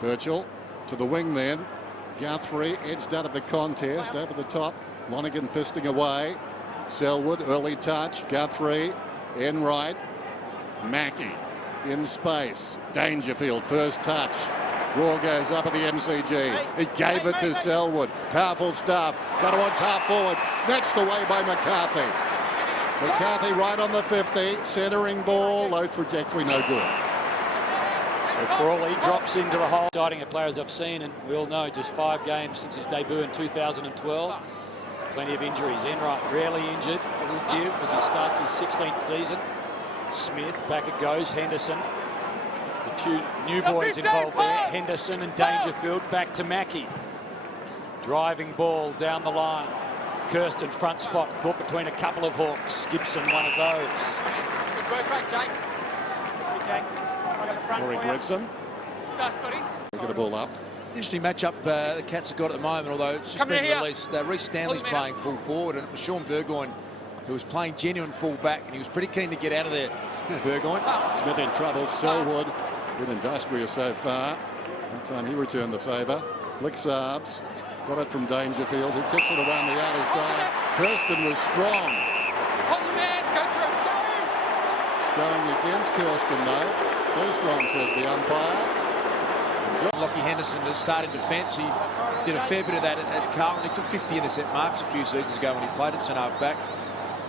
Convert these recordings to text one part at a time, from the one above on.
Birchall to the wing then. Guthrie edged out of the contest over the top. Lonergan fisting away. Selwood, early touch. Guthrie, Enright. Mackie in space. Dangerfield, first touch. Raw goes up at the MCG. He gave it to Selwood. Powerful stuff. Got towards half forward. Snatched away by McCarthy. McCarthy right on the 50. Centering ball. Low trajectory, no good. So Frawley drops into the hole. Exciting a player as I've seen, and we all know just 5 games since his debut in 2012. Plenty of injuries. Enright rarely injured. A little give as he starts his 16th season. Smith, back it goes. Henderson. The 2 new boys involved there. Henderson and Dangerfield. Back to Mackie. Driving ball down the line. Kirsten front spot. Caught between a couple of hooks. Gibson one of those. Good back, Jake. Jake. Corey Gregson. Get a ball up. Interesting matchup the Cats have got at the moment, although it's just been released. Reece Stanley's playing full forward, and it was Sean Burgoyne who was playing genuine full back, and he was pretty keen to get out of there, Burgoyne. Smith in trouble. Selwood, bit industrious so far. That time he returned the favour. Slick Saabs got it from Dangerfield, who kicks it around the outer side. Kirsten was strong. Hold the man, go through. It's going against Kirsten though. Too strong, says the umpire. Lockie Henderson to start in defence. He did a fair bit of that at Carlton. He took 50 intercept marks a few seasons ago when he played at centre half back.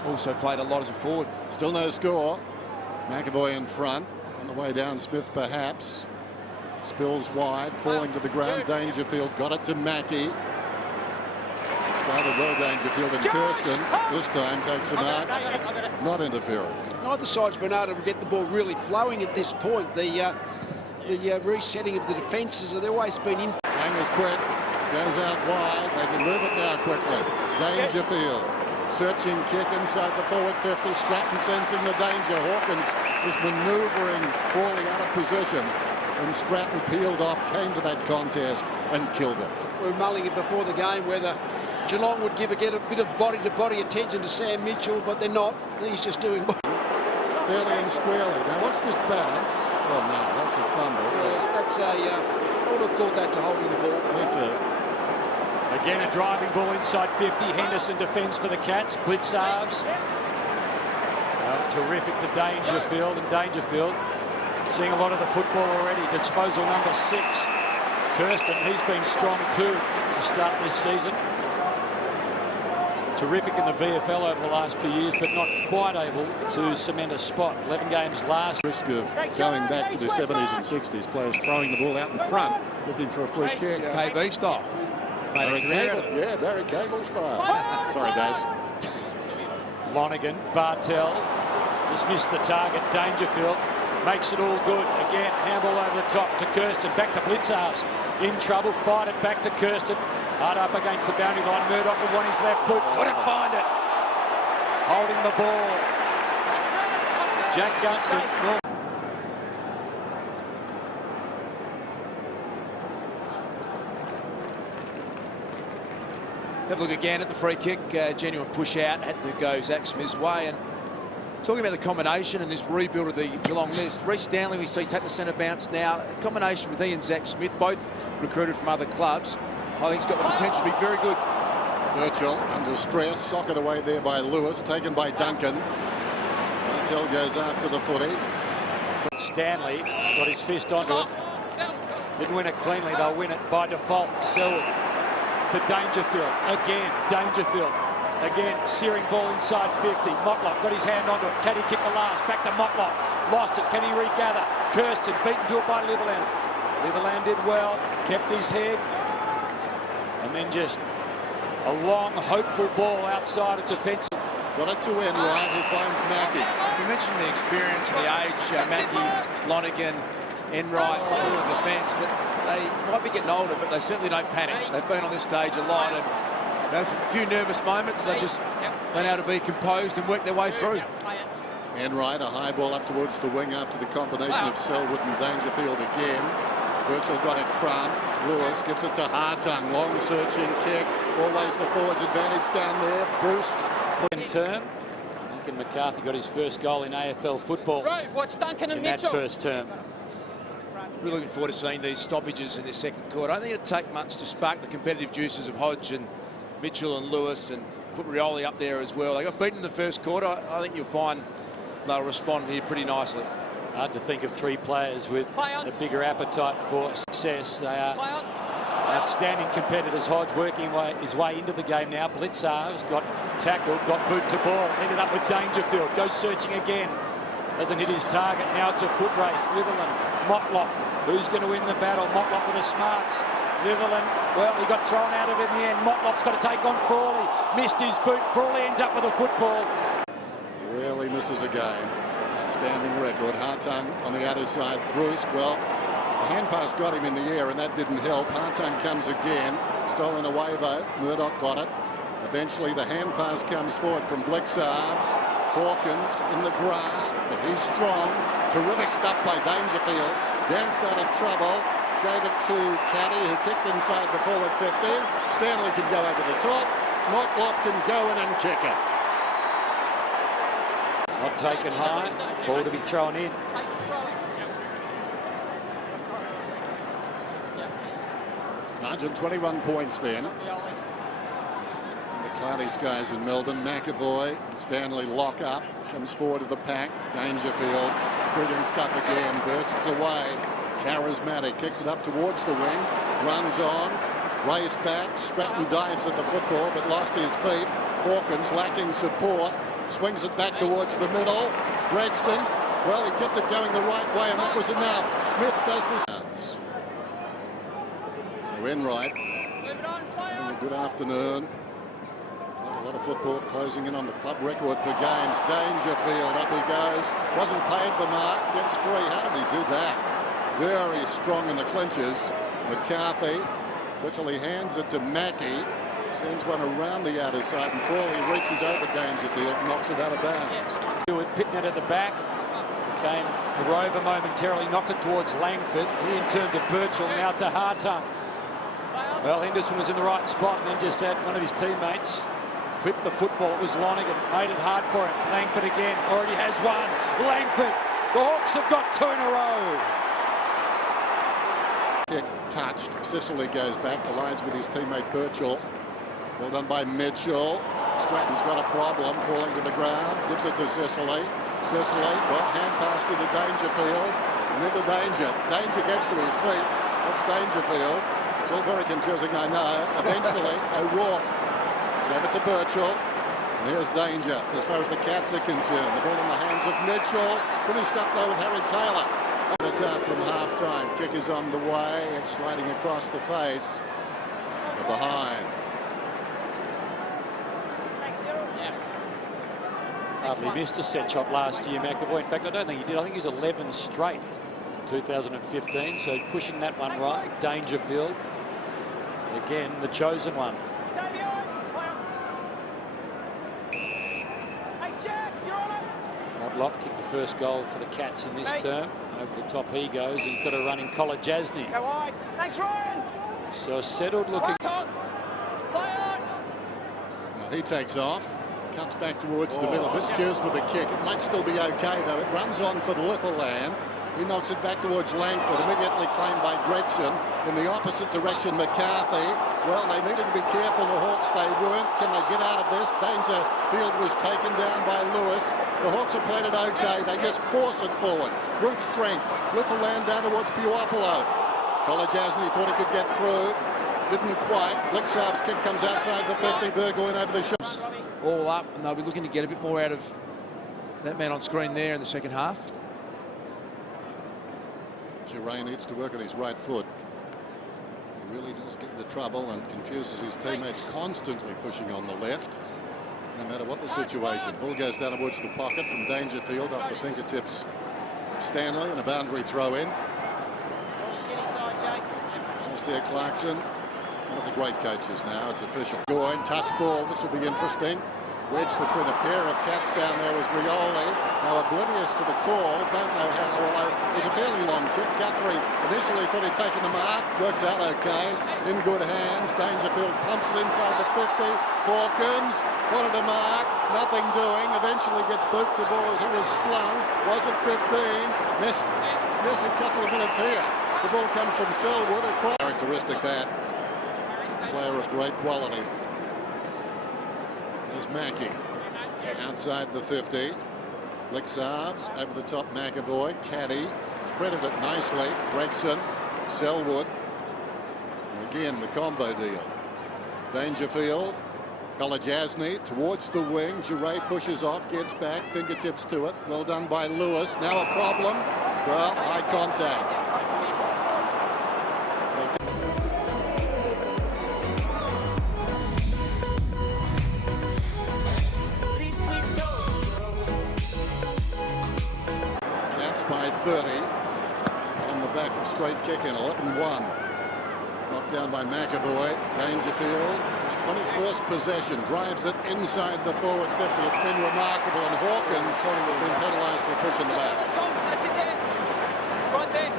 Also played a lot as a forward. Still no score. McAvoy in front. On the way down, Smith perhaps. Spills wide, falling to the ground. Dangerfield got it to Mackie. Started well, Dangerfield, and Kirsten this time takes a mark. Not interfering. Neither side's been able to get the ball really flowing at this point. The resetting of the defences, they've always been in. Lang is quick, goes out wide. They can move it now quickly. Dangerfield, searching kick inside the forward 50. Stratton sensing the danger. Hawkins was manoeuvring Frawley out of position, and Stratton peeled off, came to that contest and killed it. We were mulling it before the game whether Geelong would get a bit of body-to-body attention to Sam Mitchell, but they're not. He's just doing fairly and squarely. Now, what's this bounce? Oh, no, that's a fumble. Yes, that's a... I would have thought that's a holding the ball. Me too. Again, a driving ball inside 50. Henderson defends for the Cats. Blitz halves. Terrific to Dangerfield, and Dangerfield seeing a lot of the football already. Disposal number 6. Kirsten, he's been strong too to start this season. Terrific in the VFL over the last few years, but not quite able to cement a spot. 11 games last. Risk of going back to the 70s and 60s. Players throwing the ball out in front, looking for a free kick. KB style. Barry Cable. Yeah, Barry Cable style. Sorry, Daz. Lonergan, Bartell, just missed the target. Dangerfield makes it all good. Again, handball over the top to Kirsten. Back to Blitzarves. In trouble, fight it back to Kirsten. Hard up against the boundary line. Murdoch would want his left boot. Couldn't find it. Holding the ball. Jack Gunston. Have a look again at the free kick. Genuine push out. Had to go Zach Smith's way. And talking about the combination and this rebuild of the Geelong list, Reece Stanley we see take the centre bounce now. A combination with he and Zach Smith, both recruited from other clubs. I think he's got the potential to be very good. Birchall under stress, socket away there by Lewis, taken by Duncan. Bartell goes after the footy. Stanley got his fist onto it. Didn't win it cleanly, they'll win it by default. Selwood to Dangerfield. Again, Dangerfield. Again, searing ball inside 50. Motlop got his hand onto it. Can he kick the last? Back to Motlop. Lost it. Can he regather? Kirsten beaten to it by Liverland. Liverland did well. Kept his head. And then just a long, hopeful ball outside of defence. Got it to Enright, who finds Mackie. You mentioned the experience and the age. Mackie, Lonergan, Enright, all in defence. But they might be getting older, but they certainly don't panic. They've been on this stage a lot. And a few nervous moments, they've just been able to be composed and work their way through. Enright, a high ball up towards the wing after the combination of Selwood and Dangerfield again. Birchall got it crumb. Lewis gives it to Hartung. Long searching kick. Always the forwards advantage down there. Bruce. In term, Duncan McCarthy got his first goal in AFL football Watch Duncan and in that Mitchell. first term. Really looking forward to seeing these stoppages in this second quarter. I don't think it'd take much to spark the competitive juices of Hodge and Mitchell and Lewis, and put Rioli up there as well. They got beaten in the first quarter. I think you'll find they'll respond here pretty nicely. Hard to think of three players with a bigger appetite for success. They are outstanding competitors. Hodge working his way into the game now. Blitzar's got tackled, got boot to ball, ended up with Dangerfield, goes searching again. Doesn't hit his target. Now it's a foot race. Litherland, Motlop. Who's going to win the battle? Motlop with the smarts. Litherland, well, he got thrown out of it in the end. Motlop's got to take on Frawley. Missed his boot. Frawley ends up with a football. Really misses a game. Outstanding record. Hawthorn on the outer side. Bruce, well, the hand pass got him in the air and that didn't help. Hawthorn comes again. Stolen away though. Murdoch got it. Eventually the hand pass comes forward from Blitzarves. Hawkins in the grasp, but he's strong. Terrific stuff by Dangerfield. Danced out of trouble. Gave it to Caddy, who kicked inside the forward 50. Stanley can go over the top. Motlop can go in and kick it. Not taken high. Ball to be thrown in. Margin 21 points then. The cloudy skies in Melbourne. McAvoy and Stanley lock up. Comes forward to the pack. Dangerfield. Brilliant stuff again. Bursts away. Charismatic. Kicks it up towards the wing. Runs on. Race back. Stratton dives at the football but lost his feet. Hawkins lacking support. Swings it back towards the middle. Gregson. Well, he kept it going the right way and that was enough. Smith does this. So Enright. Having a good afternoon. A lot of football closing in on the club record for games. Dangerfield, up he goes. Wasn't paid the mark, gets free. How did he do that? Very strong in the clinches. McCarthy virtually hands it to Mackey. Sends one around the outer side and Crawley reaches over Dangerfield, knocks it out of bounds. Pitting it at the back. Became a rover momentarily, knocked it towards Langford. He in turn to Birchall, now to Hawthorn. Well, Henderson was in the right spot and then just had one of his teammates clipped the football. It was Lonigan, made it hard for him. Langford again, already has one. Langford, the Hawks have got two in a row. Kick touched. Sicily goes back, aligns with his teammate Birchall. Well done by Mitchell. Stratton's got a problem, falling to the ground. Gives it to Sicily. Sicily, well, hand passed into Dangerfield and into Danger. Danger gets to his feet. That's Dangerfield. It's all very confusing, I know. Eventually, O'Rourke gave it to Birchall. And here's Danger as far as the Cats are concerned. The ball in the hands of Mitchell. Finished up though with Harry Taylor. And it's out from half-time. Kick is on the way. It's sliding across the face. They're behind. Hardly missed a set shot last year, McAvoy. In fact, I don't think he did. I think he was 11 straight in 2015. So pushing that one right. Dangerfield. Again, the chosen one. Motlop kicked the first goal for the Cats in this term. Over the top he goes. He's got a run in Collar Jasny. Go wide. Thanks, Ryan. So settled looking. Play on. Well, he takes off. Cuts back towards the middle. Miscues with a kick. It might still be okay though. It runs on for the Litherland. He knocks it back towards Langford, immediately claimed by Gregson. In the opposite direction, McCarthy. Well, they needed to be careful, the Hawks. They weren't. Can they get out of this? Dangerfield was taken down by Lewis. The Hawks have played it okay. They just force it forward. Brute strength. Litherland down towards Puopolo. Kolajasny thought he could get through. Didn't quite. Blitzarves kick comes outside the 50. Burgoyne over the shots. All up, and they'll be looking to get a bit more out of that man on screen there in the second half. Giray needs to work on his right foot. He really does get into trouble and confuses his teammates, constantly pushing on the left, no matter what the situation. Ball goes down towards the pocket from Dangerfield off the fingertips of Stanley, and a boundary throw in. Alastair Clarkson, one of the great coaches now. It's official. Goyne, touch ball. This will be interesting. Wedge between a pair of Cats down there was Rioli. Now oblivious to the call. Don't know how. Although it was a fairly long kick. Guthrie initially thought he'd taken the mark. Works out okay. In good hands. Dangerfield pumps it inside the 50. Hawkins wanted a mark. Nothing doing. Eventually gets boot to ball as he was slung. Was it 15? Miss a couple of minutes here. The ball comes from Selwood across. Characteristic that. Player of great quality. There's Mackey. Outside the 50. Blixarves over the top. McAvoy. Caddy. Threaded it nicely. Gregson. Selwood. And again, the combo deal. Dangerfield. Kolajasny towards the wing. Giray pushes off, gets back, fingertips to it. Well done by Lewis. Now a problem. Well, high contact. Cats by 30 on the back of straight kicking. 11-1. Knocked down by McAvoy. Dangerfield, his 21st possession, drives it inside the forward 50. It's been remarkable, and Hawkins has been penalised for a push in the back. That's it there. Right there.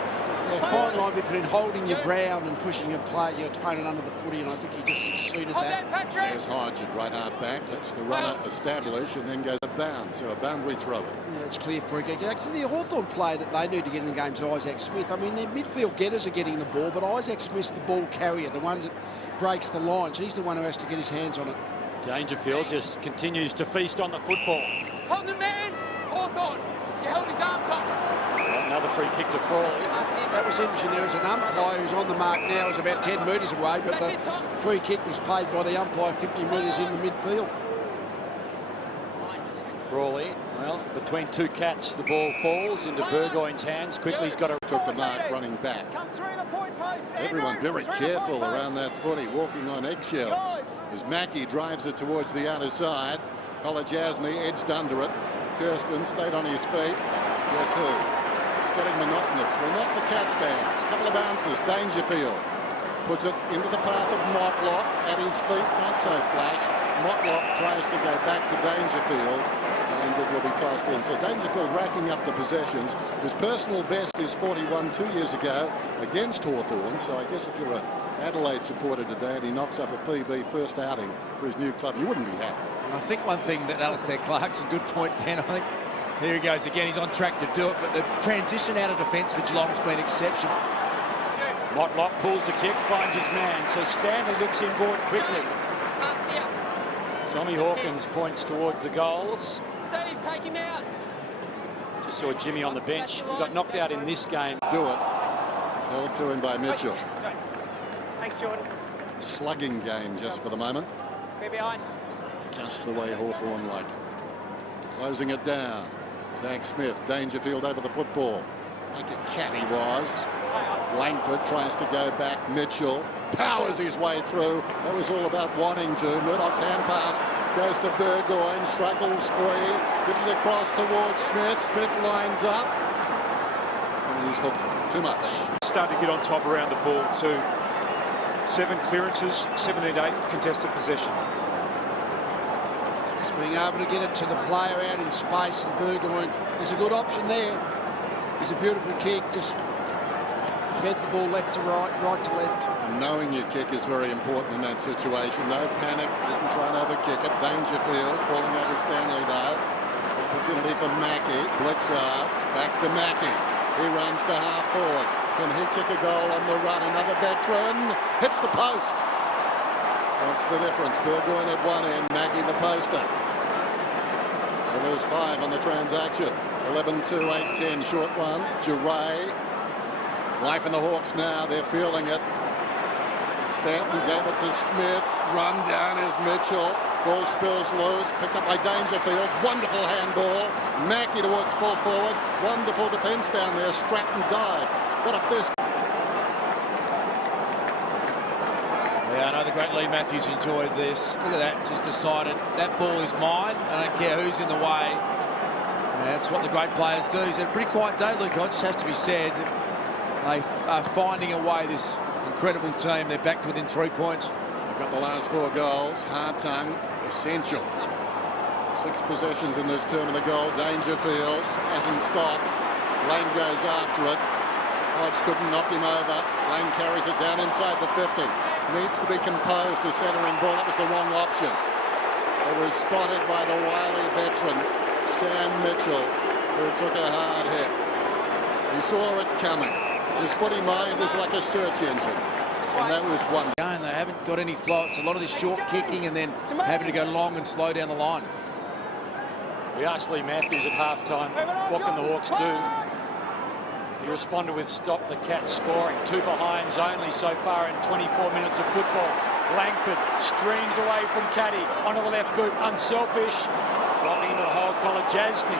Yeah, fine line between holding your ground and pushing your opponent under the footy, and I think he just succeeded Hold that. that, Patrick. There's Hodge at right half back, lets the runner establish and then goes a bounce, so a boundary thrower. Yeah, it's clear for a kick. Actually, the Hawthorn player that they need to get in the game is Isaac Smith. I mean, their midfield getters are getting the ball, but Isaac Smith's the ball carrier, the one that breaks the lines. He's the one who has to get his hands on it. Dangerfield just continues to feast on the football. Hold the man. Hawthorn. You held his arms up. Another free kick to Frawley. That was interesting. There was an umpire who's on the mark now, is about 10 metres away, but the free kick was played by the umpire 50 metres in the midfield. Frawley, well, between two cats, the ball falls into Burgoyne's hands. Quickly, he's got to Took the mark running back. Everyone very careful around that footy, walking on eggshells. As Mackey drives it towards the outer side, Kolajasny edged under it. Kirsten stayed on his feet. Guess who? It's getting monotonous. Well, not for Cats fans. Couple of bounces. Dangerfield puts it into the path of Motlop at his feet. Not so flash. Motlop tries to go back to Dangerfield, and it will be tossed in. So Dangerfield racking up the possessions. His personal best is 41 2 years ago against Hawthorn. So I guess if you're a Adelaide supporter today and he knocks up a PB first outing for his new club, you wouldn't be happy. And I think one thing that Alistair Clark's a good point, Dan. I think here he goes again. He's on track to do it, but the transition out of defence for Geelong's been exceptional. Motlop pulls the kick, finds his man. So Stanley looks inboard quickly. Tommy Hawkins points towards the goals. Steve, take him out. Just saw Jimmy on the bench. He got knocked out in this game. Do it. Held to him by Mitchell. Sorry. Thanks, Jordan. Slugging game just for the moment. We're behind. Just the way Hawthorn like it. Closing it down. Zach Smith, Dangerfield over the football. Like a cat he was. Langford tries to go back. Mitchell powers his way through. That was all about wanting to. Murdoch's hand pass goes to Burgoyne. Struggles free. Gives it across towards Smith. Smith lines up. And he's hooked. Too much. Started to get on top around the ball too. 7 clearances, 78 contested possession. Just being able to get it to the player out in space, and Burgoyne is a good option there. It's a beautiful kick, just bent the ball left to right, right to left. And knowing your kick is very important in that situation. No panic, didn't try and overkick it. Dangerfield falling over Stanley though. Opportunity for Mackey. Blixarves back to Mackey. He runs to half forward. Can he kick a goal on the run? Another veteran hits the post. That's the difference. Burgoyne at one end, Mackey the poster. Well, there's 5 on the transaction. 11-2, 8-10, short one. Giray. Life in the Hawks now. They're feeling it. Stanton gave it to Smith. Run down is Mitchell. Ball spills loose. Picked up by Dangerfield. Wonderful handball. Mackey towards full forward. Wonderful defence down there. Stratton dived. Got a fist. Yeah, I know the great Lee Matthews enjoyed this. Look at that, just decided that ball is mine. I don't care who's in the way. And that's what the great players do. He's had a pretty quiet day, Luke Hodge, has to be said. They are finding a way, this incredible team. They're back to within 3 points. They've got the last 4 goals. Hard-tongue, essential. 6 possessions in this term of the goal. Dangerfield hasn't stopped. Lane goes after it. Hodge couldn't knock him over. Lane carries it down inside the 50. Needs to be composed. A centering ball. That was the wrong option. It was spotted by the wily veteran, Sam Mitchell, who took a hard hit. He saw it coming. His footy mind is like a search engine. And that was one. And they haven't got any flow. It's a lot of this short kicking and then having to go long and slow down the line. We asked Lee Matthews at halftime, what can the Hawks do? He responded with stop the Cats scoring. 2 behinds only so far in 24 minutes of football. Langford streams away from Caddy onto the left boot, unselfish. Dropping into the hole, collar Jasny.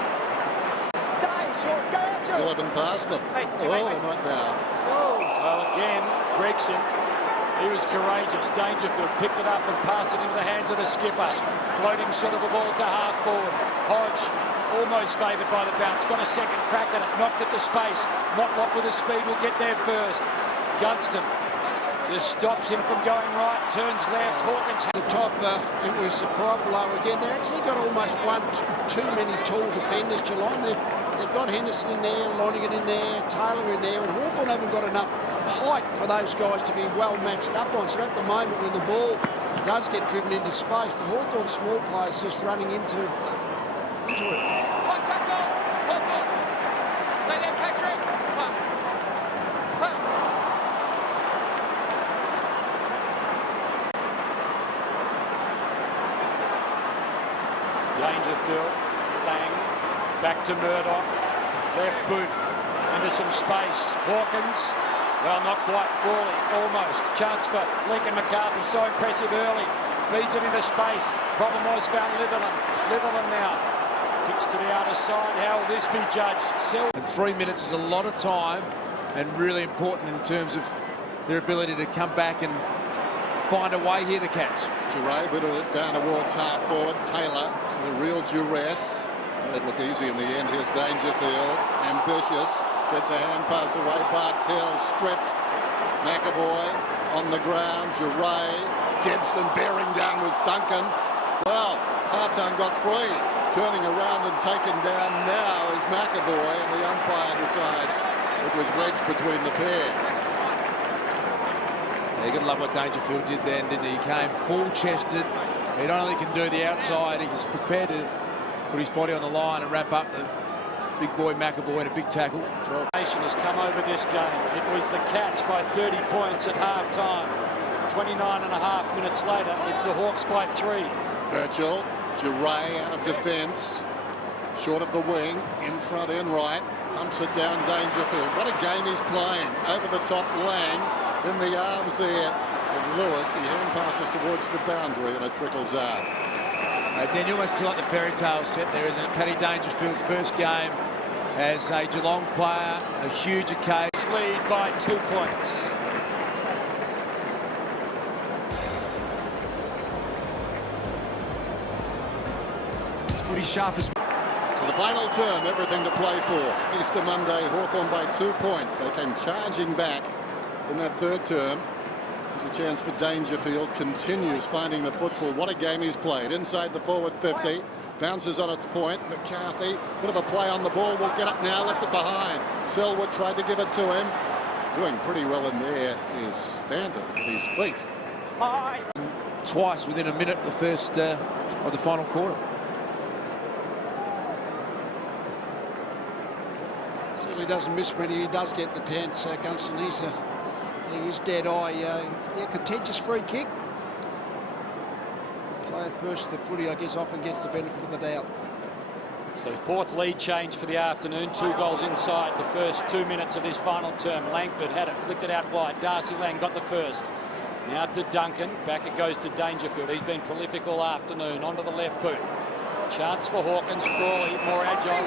Still haven't passed them. Oh, they might now. Well, again, Gregson, he was courageous. Dangerfield picked it up and passed it into the hands of the skipper. Floating sort of a ball to half forward. Hodge almost favoured by the bounce. Got a second crack at it. Knocked it to space. Motlop with the speed will get there first. Gunston just stops him from going right. Turns left. Hawkins. The top, it was Pipelow again. They actually got almost too many tall defenders, Geelong. They've got Henderson in there, Lonigan in there, Taylor in there, and Hawthorn haven't got enough height for those guys to be well matched up on. So at the moment when the ball does get driven into space, the Hawthorn small players just running into it. Contact goal. Hawthorn. Stay there, Patrick. Dangerfield, Lang, back to Murdoch, left boot, into some space. Hawkins, well, not quite fully, almost. Chance for Lincoln McCarthy, so impressive early. Feeds it into space. Problem was found Litherland. Litherland now kicks to the outer side. How will this be judged? And 3 minutes is a lot of time and really important in terms of their ability to come back and find a way here, the Cats. Duray bit of it down towards half forward. Taylor under real duress. It'd look easy in the end. Here's Dangerfield. Ambitious. Gets a hand pass away. Bartell stripped. McAvoy on the ground. Duray. Gibson bearing down was Duncan. Well, Hawthorn got 3. Turning around and taken down now is McAvoy, and the umpire decides it was wedged between the pair. Yeah, you got to love what Dangerfield did then, didn't he? He came full-chested. He not only can do the outside, he's prepared to put his body on the line and wrap up the big boy McAvoy in a big tackle. Nation has come over this game. It was the Cats by 30 points at half-time. 29 and a half minutes later, it's the Hawks by 3. Birchall, Duray out of defence, short of the wing, in front, in right, thumps it down Dangerfield. What a game he's playing. Over the top, Lang, in the arms there of Lewis. He hand passes towards the boundary and it trickles out. Dan, you almost feel like the fairy tale set there, isn't it? Paddy Dangerfield's first game as a Geelong player, a huge occasion. Lead by 2 points. It's footy sharp as... So the final term, everything to play for. Easter Monday, Hawthorn by 2 points. They came charging back in that third term. There's a chance for Dangerfield. Continues finding the football. What a game he's played. Inside the forward 50. Bounces on its point. McCarthy, bit of a play on the ball. Will get up now, left it behind. Selwood tried to give it to him. Doing pretty well in there is Stanton with his feet. Twice within a minute the first of the final quarter. Certainly doesn't miss when he does get the chance. Gunston, he's dead eye. Yeah, contentious free kick. Player first of the footy, I guess, often gets the benefit of the doubt. So 4th lead change for the afternoon. 2 goals inside the first 2 minutes of this final term. Langford had it flicked it out wide. Darcy Lang got the first. Now to Duncan. Back it goes to Dangerfield. He's been prolific all afternoon. Onto the left boot. Chance for Hawkins. Frawley more agile.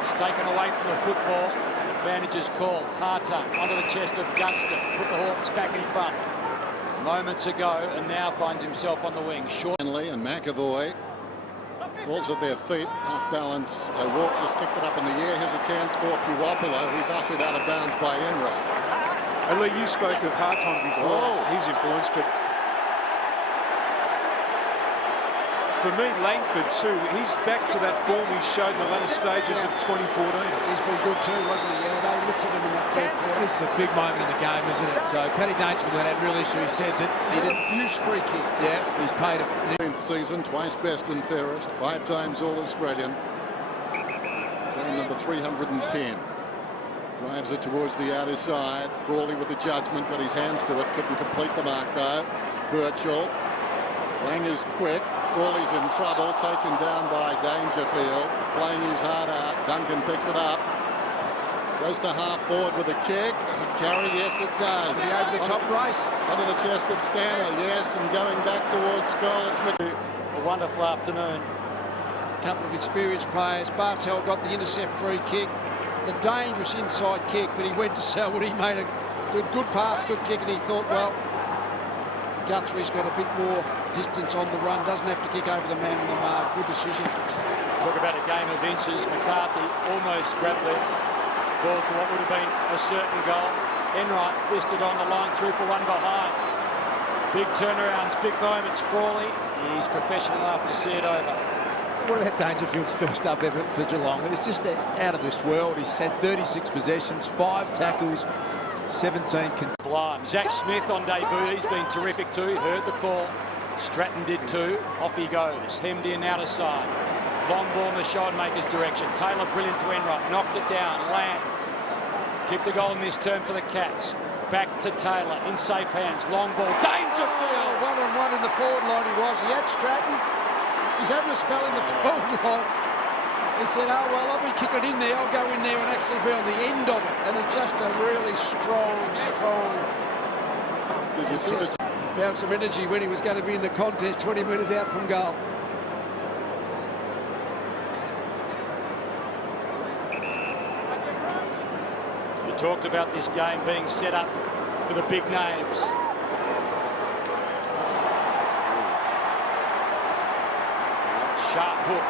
It's taken away from the football. Advantage is called. Hawthorn onto the chest of Gunston. Put the Hawks back in front moments ago, and now finds himself on the wing. Short. And McAvoy falls at their feet, off balance. A walk, just kicked it up in the air. Here's a chance for Puopolo. He's ushered out of bounds by Enright. And Lee, you spoke of Hawthorn before, his influence, but for me, Langford too, he's back to that form he showed in the latter stages of 2014. He's been good too, wasn't he? Yeah, they lifted him in that third quarter. This is a big moment in the game, isn't it? So Paddy Dangerfield had a real issue. He said that he didn't abuse free kick. Yeah, he's paid a 10th season, twice best and fairest, 5 times All-Australian. Game number 310. Drives it towards the outer side. Frawley with the judgment, got his hands to it, couldn't complete the mark though. Birchall. Lang is quick. Frawley's in trouble, taken down by Dangerfield. Playing his heart out. Duncan picks it up. Goes to half forward with a kick. Does it carry? Yes, it does. Over the top race. Under the chest of Stanley, yes, and going back towards goal. It's A wonderful afternoon. A couple of experienced players. Bartel got the intercept free kick. The dangerous inside kick, but he went to Selwood. He made a good pass, good kick, and he thought, well, Guthrie's got a bit more distance on the run, doesn't have to kick over the man on the mark. Good decision. Talk about a game of inches. McCarthy almost grabbed the ball to what would have been a certain goal. Enright fisted on the line through for one behind. Big turnarounds, big moments. Frawley, he's professional enough to see it over. What about Dangerfield's first up effort for Geelong? It's just out of this world. He's had 36 possessions, 5 tackles, 17 Blime. Zach Smith on debut. He's been terrific too. Heard the call. Stratton did too. Off he goes. Hemmed in outer side. Long ball in the Showmaker's direction. Taylor brilliant to Enright. Knocked it down. Lang. Kicked the goal in this turn for the Cats. Back to Taylor. In safe hands. Long ball. Dangerfield. Oh, 1-on-1 in the forward line he was. He had Stratton. He's having a spell in the forward line. He said, oh, well, I'll be kicking in there. I'll go in there and actually be on the end of it. And it's just a really strong. Did you see it? He found some energy when he was going to be in the contest 20 metres out from goal. You talked about this game being set up for the big names. Sharp hook.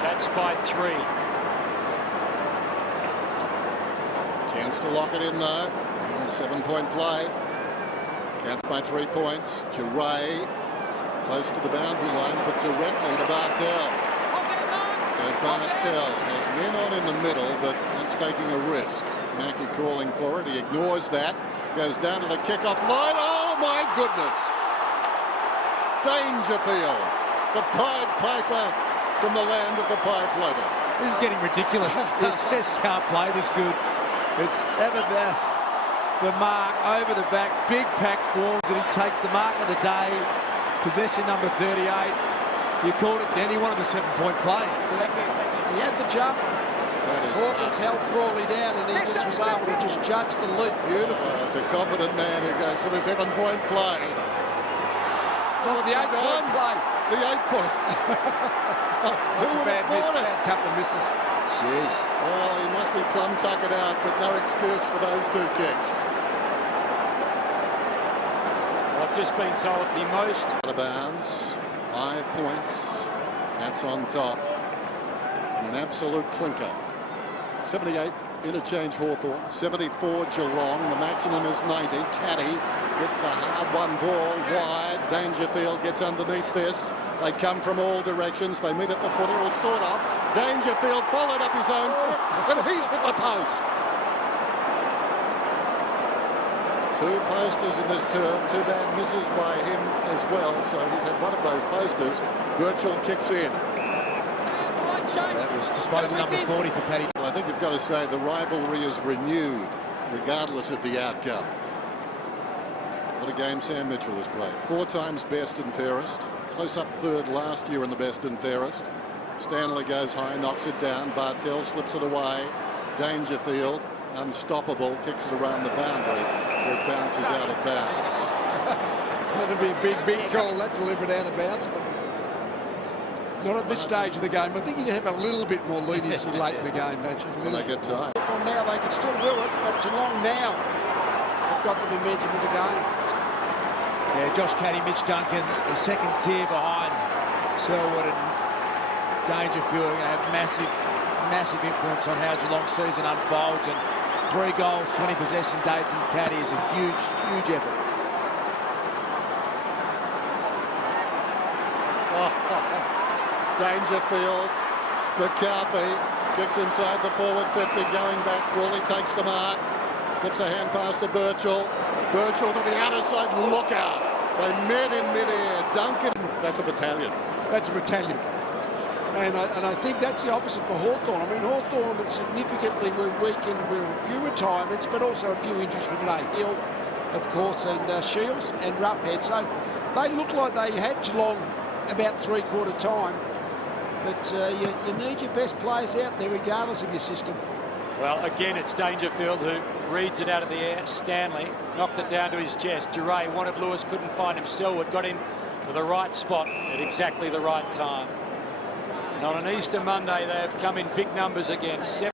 Cats by 3. Chance to lock it in though. 7-point play. Cats by 3 points. Giray close to the boundary line, but directly to Bartel. So Bartel has men on in the middle, but that's taking a risk. Mackie calling for it. He ignores that. Goes down to the kickoff line. Oh my goodness! Dangerfield. The Pied Piper from the land of the pie floater. This is getting ridiculous. He just can't play this good. It's ever the mark over the back. Big pack forms, and he takes the mark of the day. Possession number 38. You called it, Dan. He wanted the 7-point play. He had the jump. Hawthorn's held Frawley down, and he just was able to just judge the leap beautifully. It's a confident man who goes for the 7-point play. Oh, the 8-point play. The 8-point. That's a bad miss, bad couple of misses. Jeez. Well, he must be plumb tuckered out, but no excuse for those 2 kicks. I've just been told the most. Out of bounds, 5 points. Cats on top. An absolute clinker. 78 interchange Hawthorn, 74 Geelong. The maximum is 90. Caddy gets a hard-won ball wide. Dangerfield gets underneath this. They come from all directions. They meet at the footy. Well, sort of. Dangerfield followed up his own, and he's hit the post. 2 posters in this term. 2 bad misses by him as well. So he's had one of those posters. Birchall kicks in. That was disposal number 40 for Paddy. Well, I think you've got to say the rivalry is renewed, regardless of the outcome. What a game Sam Mitchell has played. 4 times best and fairest. Close up 3rd last year in the best and fairest. Stanley goes high, knocks it down. Bartel slips it away. Dangerfield, unstoppable, kicks it around the boundary where it bounces out of bounds. That'd be a big call, that delivered out of bounds. But not at this stage of the game. I think you have a little bit more leniency late in the game, don't you? When they get tired. Now they can still do it, but Geelong now have got the momentum of the game. Yeah, Josh Caddy, Mitch Duncan, the second tier behind Selwood and Dangerfield are going to have massive influence on how Geelong's season unfolds. And 3 goals, 20 possession day from Caddy is a huge effort. Dangerfield, McCarthy kicks inside the forward 50, going back. Frawley takes the mark, slips a hand pass to Birchall. Birchall to the outer side, look out. They met in mid-air. Duncan, that's a battalion. That's a battalion. And I think that's the opposite for Hawthorn. I mean, Hawthorn significantly were weakened with a few retirements, but also a few injuries for today. Hill, of course, and Shields and Roughhead. So they look like they had Geelong about three-quarter time. But you need your best players out there regardless of your system. Well, again, it's Dangerfield who reads it out of the air. Stanley knocked it down to his chest. Duray wanted Lewis, couldn't find him. Selwood got in to the right spot at exactly the right time. And on an Easter Monday, they have come in big numbers again.